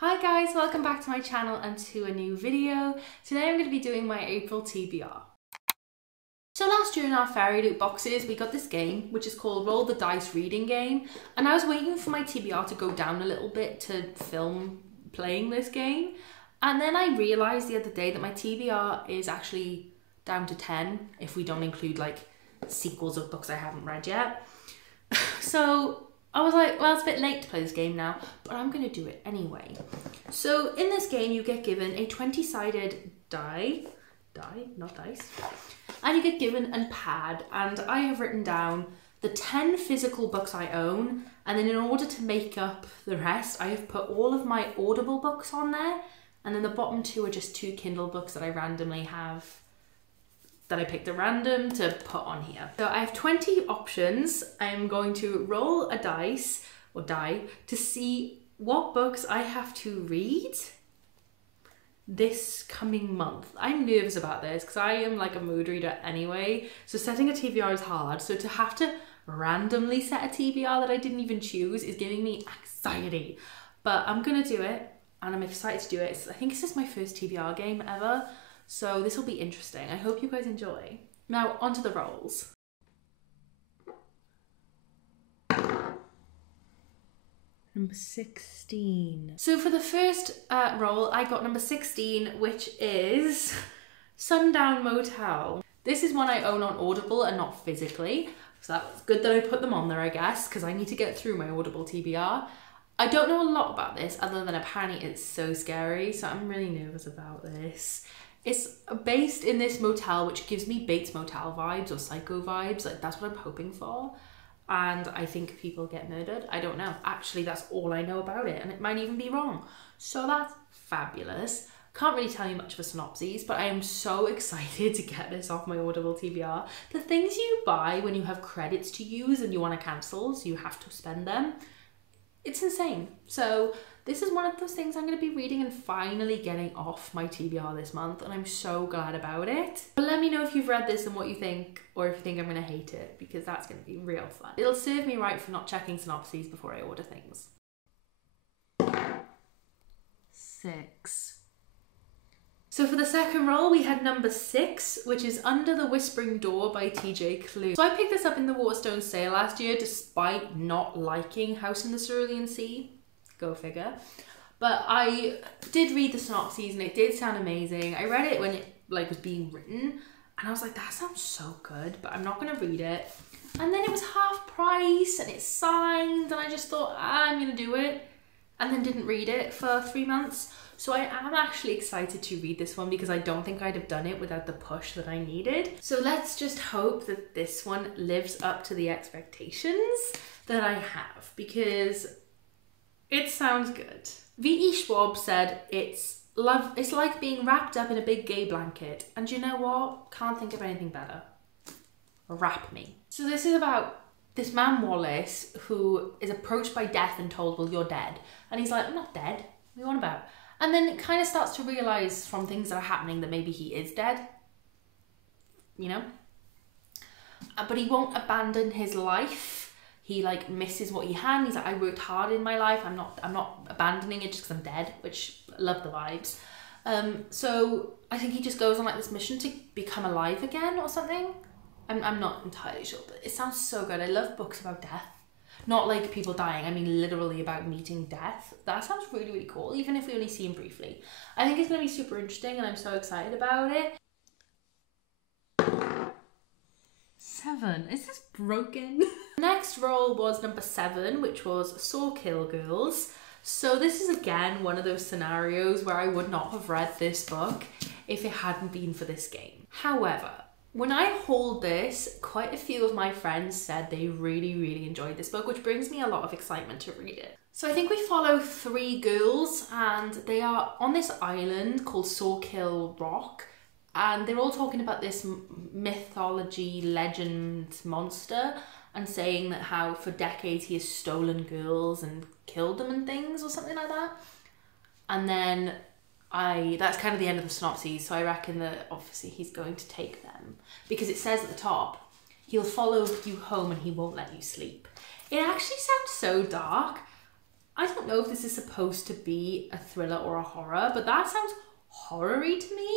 Hi guys, welcome back to my channel and to a new video. Today I'm going to be doing my April TBR. So last year in our fairy loot boxes we got this game which is called Roll the Dice reading game, and I was waiting for my TBR to go down a little bit to film playing this game, and then I realised the other day that my TBR is actually down to 10 if we don't include like sequels of books I haven't read yet. So I was like, well, it's a bit late to play this game now, but I'm going to do it anyway. So in this game, you get given a 20-sided die, not dice, and you get given a pad, and I have written down the 10 physical books I own, and then in order to make up the rest, I have put all of my Audible books on there, and then the bottom two are just 2 Kindle books that I randomly have, that I picked at random to put on here. So I have 20 options. I'm going to roll a dice, or die, to see what books I have to read this coming month. I'm nervous about this because I am like a mood reader anyway, so setting a TBR is hard. So to have to randomly set a TBR that I didn't even choose is giving me anxiety. But I'm gonna do it, and I'm excited to do it. I think this is my first TBR game ever, so this will be interesting. I hope you guys enjoy. Now, onto the rolls. Number 16. So for the first roll, I got number 16, which is Sundown Motel. This is one I own on Audible and not physically, so that was good that I put them on there, I guess, because I need to get through my Audible TBR. I don't know a lot about this other than apparently it's so scary, so I'm really nervous about this. It's based in this motel, which gives me Bates Motel vibes or Psycho vibes. Like, that's what I'm hoping for. And I think people get murdered. I don't know. Actually, that's all I know about it, and it might even be wrong. So that's fabulous. Can't really tell you much of a synopsis, but I am so excited to get this off my Audible TBR. The things you buy when you have credits to use and you want to cancel, so you have to spend them, it's insane. So this is one of those things I'm going to be reading and finally getting off my TBR this month, and I'm so glad about it. But let me know if you've read this and what you think, or if you think I'm going to hate it, because that's going to be real fun. It'll serve me right for not checking synopses before I order things. 6. So for the second roll, we had number 6, which is Under the Whispering Door by TJ Klune. So I picked this up in the Waterstone sale last year, despite not liking House in the Cerulean Sea. Go figure. But I did read the synopses and it did sound amazing. I read it when it like was being written and I was like, that sounds so good, but I'm not gonna read it. And then it was half price and it's signed, and I just thought, I'm gonna do it, and then didn't read it for 3 months. So I am actually excited to read this one because I don't think I'd have done it without the push that I needed. So let's just hope that this one lives up to the expectations that I have, because it sounds good. V.E. Schwab said it's like being wrapped up in a big gay blanket. And you know what? Can't think of anything better. Wrap me. So this is about this man Wallace who is approached by death and told, well, you're dead. And he's like, I'm not dead. What are you on about? And then it kind of starts to realise from things that are happening that maybe he is dead. You know? But he won't abandon his life. He like misses what he had, and he's like, I worked hard in my life, I'm not abandoning it just because I'm dead, which I love the vibes. So I think he just goes on like this mission to become alive again or something. I'm not entirely sure, but it sounds so good. I love books about death. Not like people dying, I mean literally about meeting death. That sounds really, really cool, even if we only see him briefly. I think it's going to be super interesting and I'm so excited about it. 7. Is this broken? Next roll was number 7, which was Sawkill Girls. So this is again one of those scenarios where I would not have read this book if it hadn't been for this game. However, when I hauled this, quite a few of my friends said they really, really enjoyed this book, which brings me a lot of excitement to read it. So I think we follow 3 girls and they are on this island called Sawkill Rock. And they're all talking about this mythology, legend monster, and saying that how for decades he has stolen girls and killed them and things or something like that. And then that's kind of the end of the synopsis, so I reckon that obviously he's going to take them. Because it says at the top, he'll follow you home and he won't let you sleep. It actually sounds so dark. I don't know if this is supposed to be a thriller or a horror, but that sounds horror-y to me.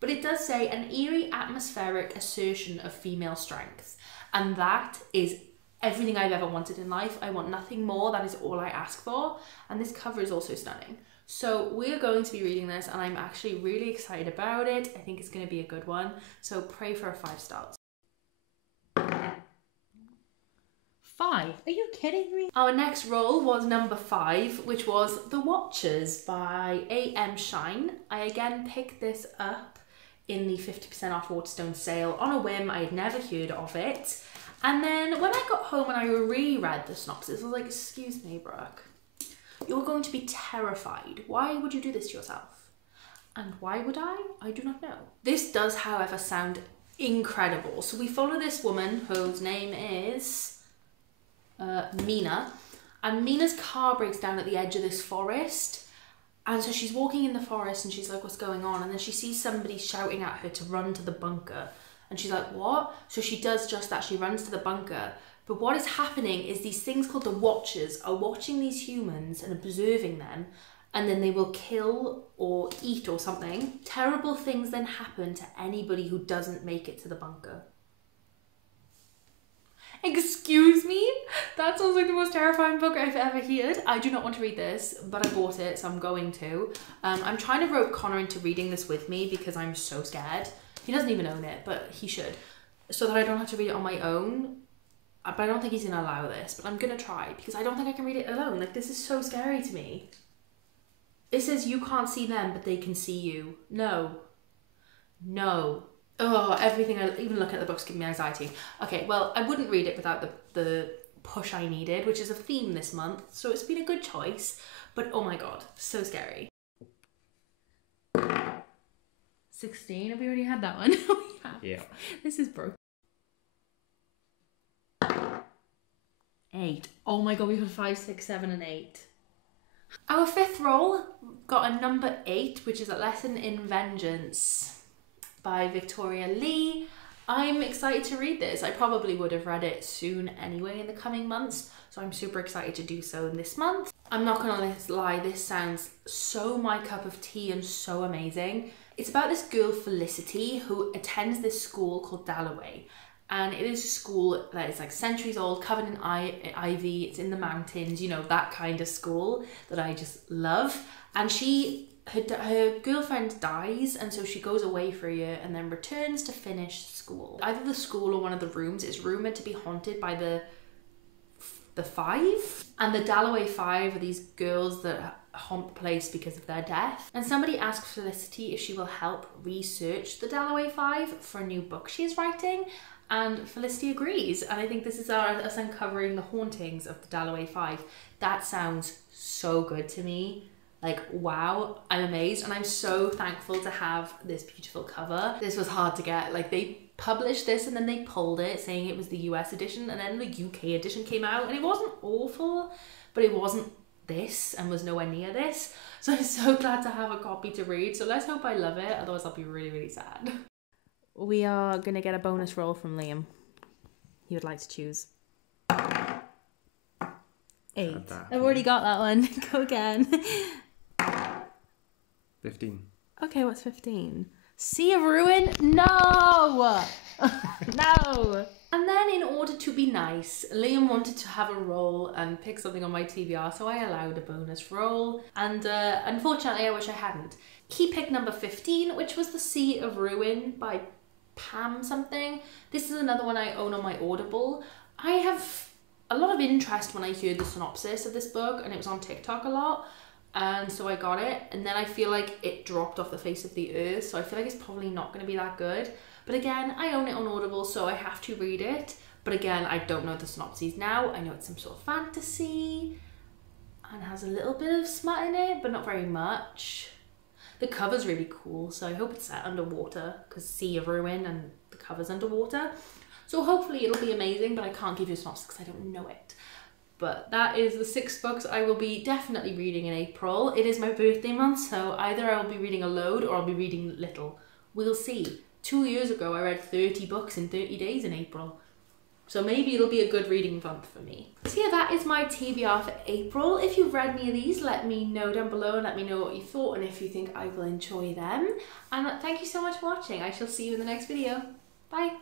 But it does say an eerie atmospheric assertion of female strength. And that is everything I've ever wanted in life. I want nothing more. That is all I ask for. And this cover is also stunning. So we're going to be reading this and I'm actually really excited about it. I think it's going to be a good one. So pray for a 5 stars. 5. Are you kidding me? Our next roll was number 5, which was The Watchers by A.M. Shine. I again picked this up in the 50% off Waterstone sale on a whim. I had never heard of it. And then when I got home and I reread the synopsis, I was like, excuse me, Brooke, you're going to be terrified. Why would you do this to yourself? And why would I? I do not know. This does, however, sound incredible. So we follow this woman whose name is Mina, and Mina's car breaks down at the edge of this forest, and so she's walking in the forest and she's like, what's going on? And then she sees somebody shouting at her to run to the bunker, and she's like, what? So she does just that, she runs to the bunker. But what is happening is these things called the Watchers are watching these humans and observing them, and then they will kill or eat or something. Terrible things then happen to anybody who doesn't make it to the bunker. Excuse me? That sounds like the most terrifying book I've ever heard. I do not want to read this, but I bought it, so I'm going to. I'm trying to rope Connor into reading this with me because I'm so scared. He doesn't even own it, but he should. So that I don't have to read it on my own. But I don't think he's going to allow this, but I'm going to try because I don't think I can read it alone. Like, this is so scary to me. It says you can't see them, but they can see you. No. No. Oh, everything, even looking at the books gives me anxiety. Okay, well, I wouldn't read it without the push I needed, which is a theme this month, so it's been a good choice, but oh my god, so scary. 16, have we already had that one? Yeah. This is broken. 8. Oh my god, we had 5, 6, 7 and 8. Our 5th roll got a number 8, which is A Lesson in Vengeance by Victoria Lee. I'm excited to read this. I probably would have read it soon anyway in the coming months, so I'm super excited to do so in this month. I'm not gonna lie, this sounds so my cup of tea and so amazing. It's about this girl Felicity who attends this school called Dalloway, and it is a school that is like centuries old, covered in ivy, it's in the mountains, you know, that kind of school that I just love. And her girlfriend dies, and so she goes away for a year and then returns to finish school. Either the school or one of the rooms is rumoured to be haunted by the 5. And the Dalloway 5 are these girls that haunt the place because of their death. And somebody asks Felicity if she will help research the Dalloway 5 for a new book she is writing, and Felicity agrees. And I think this is us uncovering the hauntings of the Dalloway 5. That sounds so good to me. Like, wow, I'm amazed, and I'm so thankful to have this beautiful cover. This was hard to get. Like, they published this and then they pulled it saying it was the US edition, and then the UK edition came out, and it wasn't awful, but it wasn't this and was nowhere near this. So I'm so glad to have a copy to read. So let's hope I love it, otherwise I'll be really, really sad. We are gonna get a bonus roll from Liam. He would like to choose. 8. I've already got that one. Go again. 15. Okay, what's 15? Sea of Ruin? No! No! And then in order to be nice, Liam wanted to have a roll and pick something on my TBR, so I allowed a bonus roll. And unfortunately, I wish I hadn't. He picked number 15, which was The Sea of Ruin by Pam something. This is another one I own on my Audible. I have a lot of interest when I heard the synopsis of this book, and it was on TikTok a lot, and so I got it, and then I feel like it dropped off the face of the earth, so I feel like it's probably not going to be that good. But again, I own it on Audible, so I have to read it. But again, I don't know the synopses now. I know it's some sort of fantasy and has a little bit of smut in it, but not very much. The cover's really cool, so I hope it's set underwater, because Sea of Ruin and the cover's underwater. So hopefully it'll be amazing, but I can't give you a synopsis because I don't know it. But that is the 6 books I will be definitely reading in April. It is my birthday month, so either I will be reading a load or I'll be reading little. We'll see. 2 years ago, I read 30 books in 30 days in April. So maybe it'll be a good reading month for me. So yeah, that is my TBR for April. If you've read any of these, let me know down below and let me know what you thought and if you think I will enjoy them. And thank you so much for watching. I shall see you in the next video. Bye.